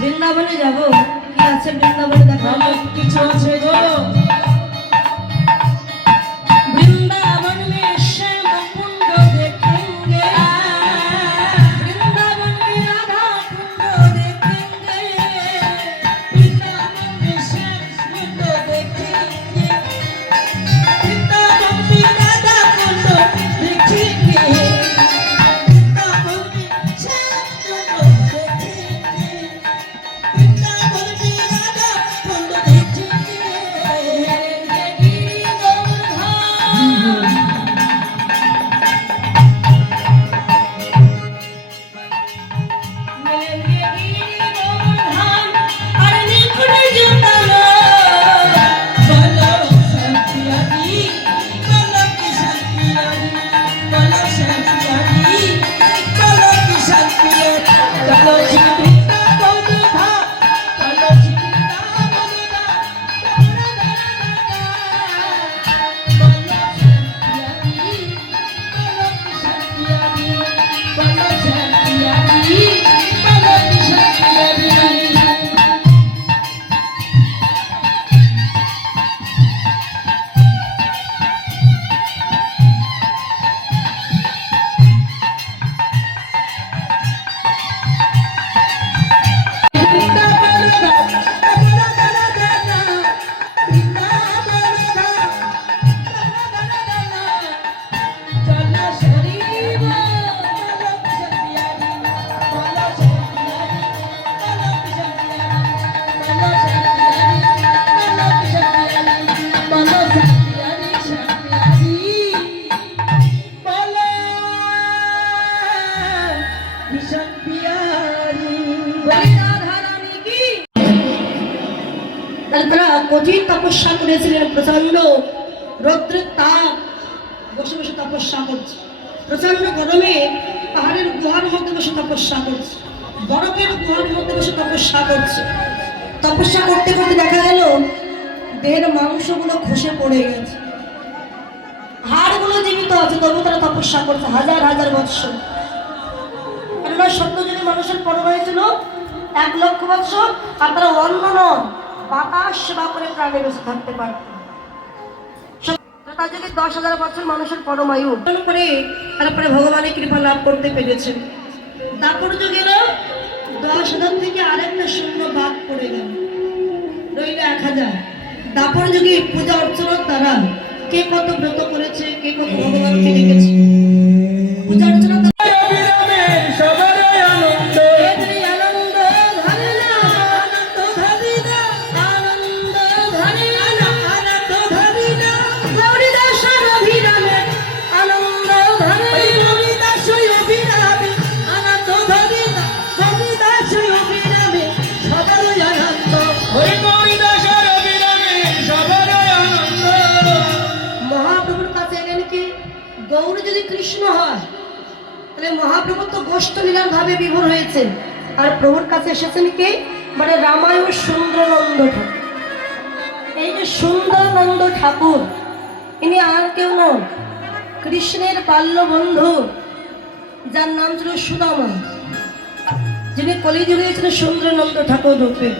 বৃন্দাবনে যাব, কি আছে বৃন্দাবনে দেখা কিছু আছে গো। वृंदावन में श्याम कुंड देखेंगे, वृंदावन में राधा कुंड देखेंगे, वृंदावन में श्याम कुंड देखेंगे, वृंदावन में राधा कुंड देखेंगे, वृंदावन में श्याम कुंड देखेंगे, वृंदावन में राधा कुंड देखेंगे। তারা কঠিন তপস্যা করেছিলেন, প্রচন্ড রৌদ্রের তাপ, বসে বসে তপস্যা করছে, প্রচন্ড গরমে পাহাড়ের গুহার মধ্যে বসে তপস্যা করছে, বরফের গুহার মধ্যে বসে তপস্যা করছে। তপস্যা করতে করতে দেখা গেল দেহের মাংসগুলো খসে পড়ে গেছে, হাড়গুলো জীবিত আছে, তবু তারা তপস্যা করছে হাজার হাজার বৎসর। কেননা সত্যযুগী মানুষের পরমায়ু ছিল 1,00,000 বৎসর, আর তারা অন্য নন, বাতাস সেবা করে প্রাণে বেঁচে থাকতে পারত। তার যুগে 10,000 বছর মানুষের পরমায়ু করে তারপরে ভগবানের কৃপা লাভ করতে পেরেছে। দাপর যুগেরও 10,000 থেকে আরেকটা শূন্য বাদ পড়ে গেল, রইল 1,000। দাপর যুগে পূজা অর্চনার দ্বারা কে কত ব্রত করেছে, কে কত ভগবানকে ডেকেছে, পূজা অর্চনা গৌর যদি কৃষ্ণ হয় তাহলে মহাপ্রভু তো গোষ্ঠ লীলার ভাবে বিভোর হয়েছে, আর প্রভুর কাছে এসেছেন কে, মানে রামায়ণ সুন্দরানন্দ ঠাকুর। এই যে সুন্দরানন্দ ঠাকুর, ইনি আর কেউ নন, কৃষ্ণের বাল্য বন্ধু, যার নাম ছিল সুদামা, যিনি কলিযুগে ছিলেন সুন্দরানন্দ ঠাকুর রূপে।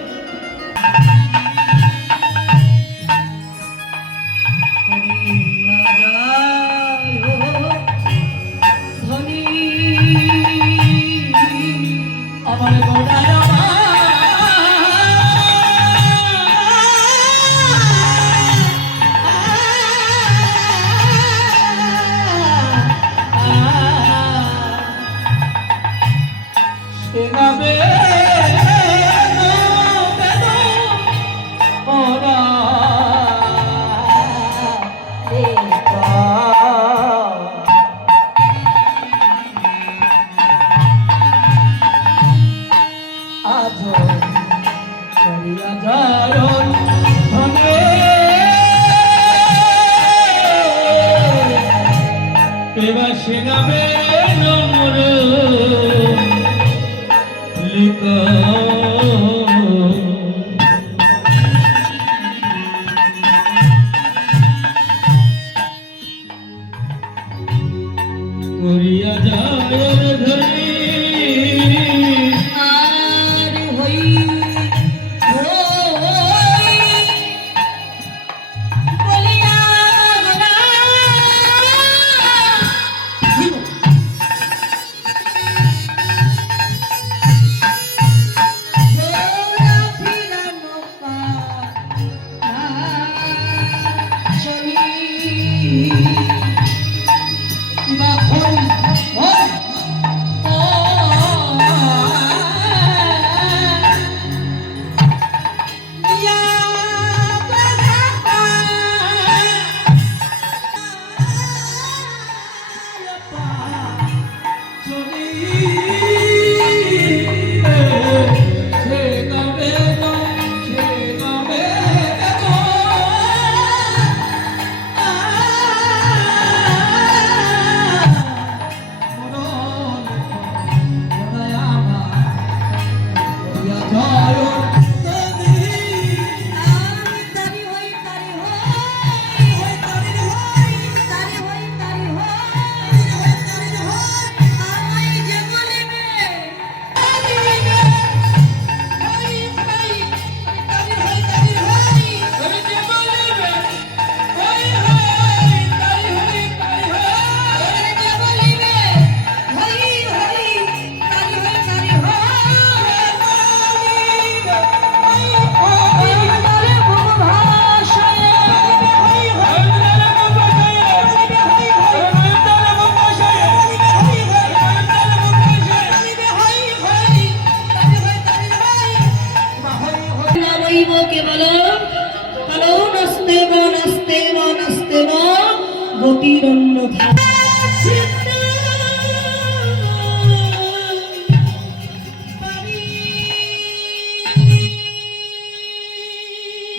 নদীর অন্য ধারে।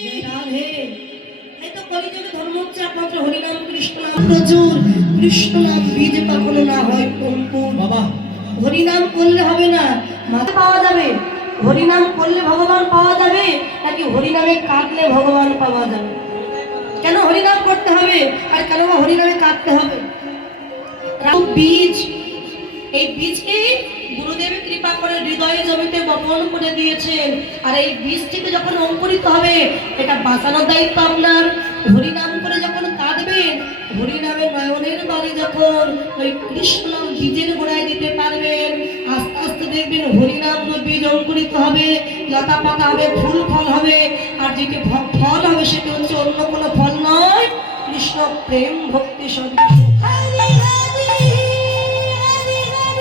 জয় রাধে। এই তো কলিযুগে ধর্ম হচ্ছে একমাত্র হরিনাম কৃষ্ণ নাম প্রচুর, কৃষ্ণ নাম বীজ কখনো না হয় অঙ্কুর। বাবা হরিনাম করলে হবে না, মাথা পাওয়া যাবে। হরিনাম করলে ভগবান পাওয়া যাবে নাকি হরিনামে কাটলে ভগবান পাওয়া যাবে? কেন হরিনাম করতে হবে আর কেন বা হরিনামে কাটতে হবে? বীজ, এই বীজকে গুরুদেব কৃপা করে হৃদয়ে জমিতে বপন করে দিয়েছেন। আর এই বীজ থেকে যখন অঙ্কুরিত হবে, এটা বাঁচানোর দায়িত্ব আপনার। হরিনাম করে যখন কাঁদবেন, হরিনামের নয়নের বাড়ি যখন ওই কৃষ্ণ নাম বীজের গোড়ায় দিতে পারবেন, আস্তে আস্তে দেখবেন হরিনাম বীজ অঙ্কুরিত হবে, লতা পাতা হবে, ফুল ফল হবে। আর যেটি ফল হবে সেটি হচ্ছে অন্য কোনো ফল নয়, কৃষ্ণ প্রেম ভক্তি সদৃশ। হরি হরি হরি হরি হরি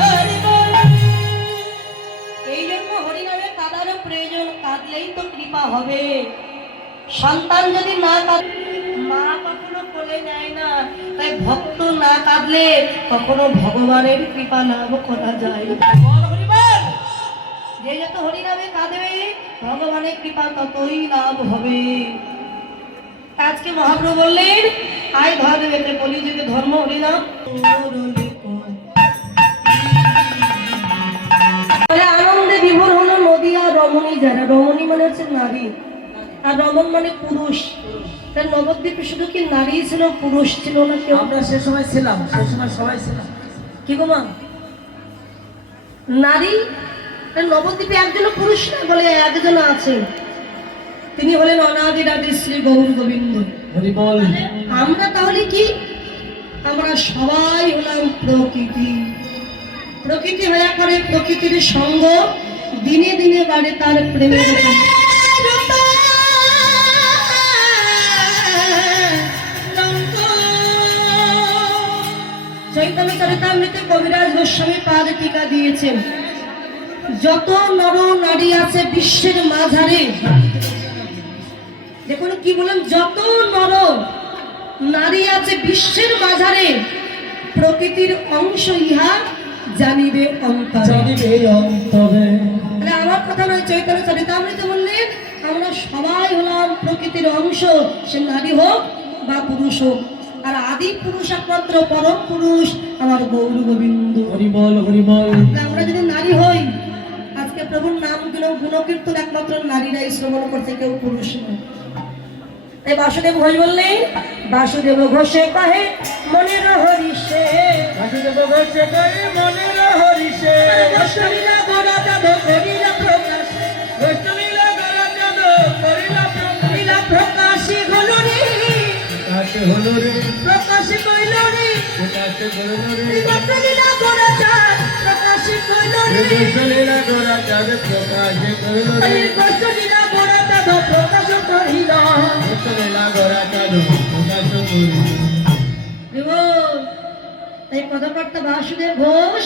হরি বল। এই জন্য হরিনামে কাঁদারও প্রয়োজন, কাঁদলেই তো কৃপা হবে। সন্তান যদি না কাঁদে, মা কখনো কোলে নেয় না। তাই ভক্ত না কাঁদলে কখনো ভগবানের কৃপা লাভ করা যায় না। বল হরি বল। যে যত হরিনামে কাঁদবে, ভগবানের কৃপা ততই লাভ হবে। আজকে মহাপ্রভু বললেন, আয় ধর্মেতে কলিযুগে ধর্ম হরিনাম। আনন্দে বিভোর হলো নদী আর রমণী যারা। রমণী মানে হচ্ছে নারী, আর রমণ মানে পুরুষ। তার নবদ্বীপে শুধু কি নারী ছিল, পুরুষ ছিল না কেউ? আমরা সে সময় ছিলাম, সে সময় সবাই ছিলাম। কি গো মা? নারী, তার নবদ্বীপে একজন পুরুষ না বলে একজন আছেন, তিনি হলেন অনাদি রাধি শ্রী গৌর গোবিন্দ। হরি বল। আমরা তাহলে কি? আমরা সবাই হলাম প্রকৃতি। প্রকৃতি হয়ে করে প্রকৃতির সঙ্গ, দিনে দিনে বাড়ে তার প্রেমের উপর। চৈতন্য চরিতামৃতে কবিরাজ গোস্বামী পাদ টিকা দিয়েছেন, যত নর নারী আছে বিশ্বের মাঝারে। দেখুন কি বলেন, যত নর নারী আছে বিশ্বের মাঝারে, প্রকৃতির অংশ ইহা জানিবে অন্তরে। জানিবে অন্তরে। তাহলে আমার কথা নয়, চৈতন্য চরিতামৃতে বললেন আমরা সবাই হলাম প্রকৃতির অংশ, সে নারী হোক বা পুরুষ হোক। আর আদি পুরুষ একমাত্র পরম পুরুষ আমার গৌর গোবিন্দ। হরি বল হরি বল। আমরা যদি নারী হই, আজকে প্রভুর নাম গুণকীর্তন একমাত্র নারীরাই শ্রবণ করছে, কেউ পুরুষ নয়। তাই বাসুদেব ঘোষ বললেন, বাসুদেব ঘোষে কহে মনের হরিষে, বাসুদেব ঘোষে কহে মনের হরিষে। গোস্বামীরা গোরা যাদব করিলা প্রকাশ, গোষ্ঠলীলা গড়া চাঁদ করিলা প্রকাশ। লীলা প্রকাশী হলো রে, প্রকাশে হলো রে, প্রকাশী কইল রে। প্রকাশে হলো রে। গোস্বামীরা গোরা চাঁদ প্রকাশী কইল রে, গোষ্ঠলীলা গড়া চাঁদ প্রকাশে হলো রে। গোস্বামীরা গোরা যাদব প্রকাশ করিল। গোষ্ঠলীলা গড়া চাঁদ প্রকাশ করিল। তাই পদকর্তা বাসুদেব ঘোষ